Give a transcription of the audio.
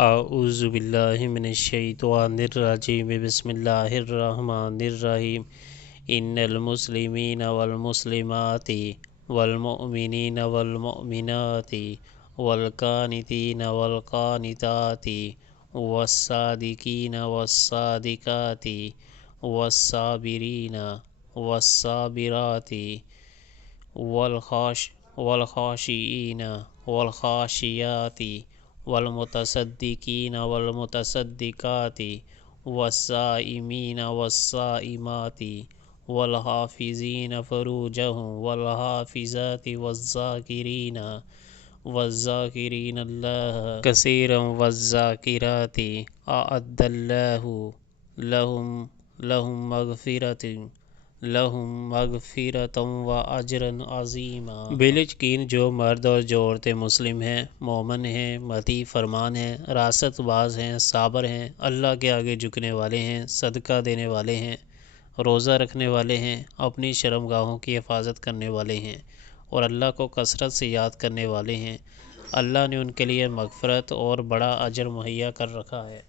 اعوذ باللہ من الشیطان الرجیم بسم اللہ الرحمن الرحیم ان المسلمین والمسلمات والمؤمنین والمؤمنات والقانتین والقانتات والصادقین والصادقات والصابرین والصابرات والخاشعین والخاشعات والمتصدقین والمتصدقات والصائمین والصائمات والحافظین فروجهم والحافظات والذاکرین اللہ کثیرا والذاکرات اعد اللہ لہم مغفرۃ و اجرا عظیما۔ بلچکین جو مرد اور جو عورتیں مسلم ہیں، مومن ہیں، مطیع فرمان ہیں، راست باز ہیں، صابر ہیں، اللہ کے آگے جھکنے والے ہیں، صدقہ دینے والے ہیں، روزہ رکھنے والے ہیں، اپنی شرمگاہوں کی حفاظت کرنے والے ہیں اور اللہ کو کثرت سے یاد کرنے والے ہیں، اللہ نے ان کے لیے مغفرت اور بڑا اجر مہیا کر رکھا ہے۔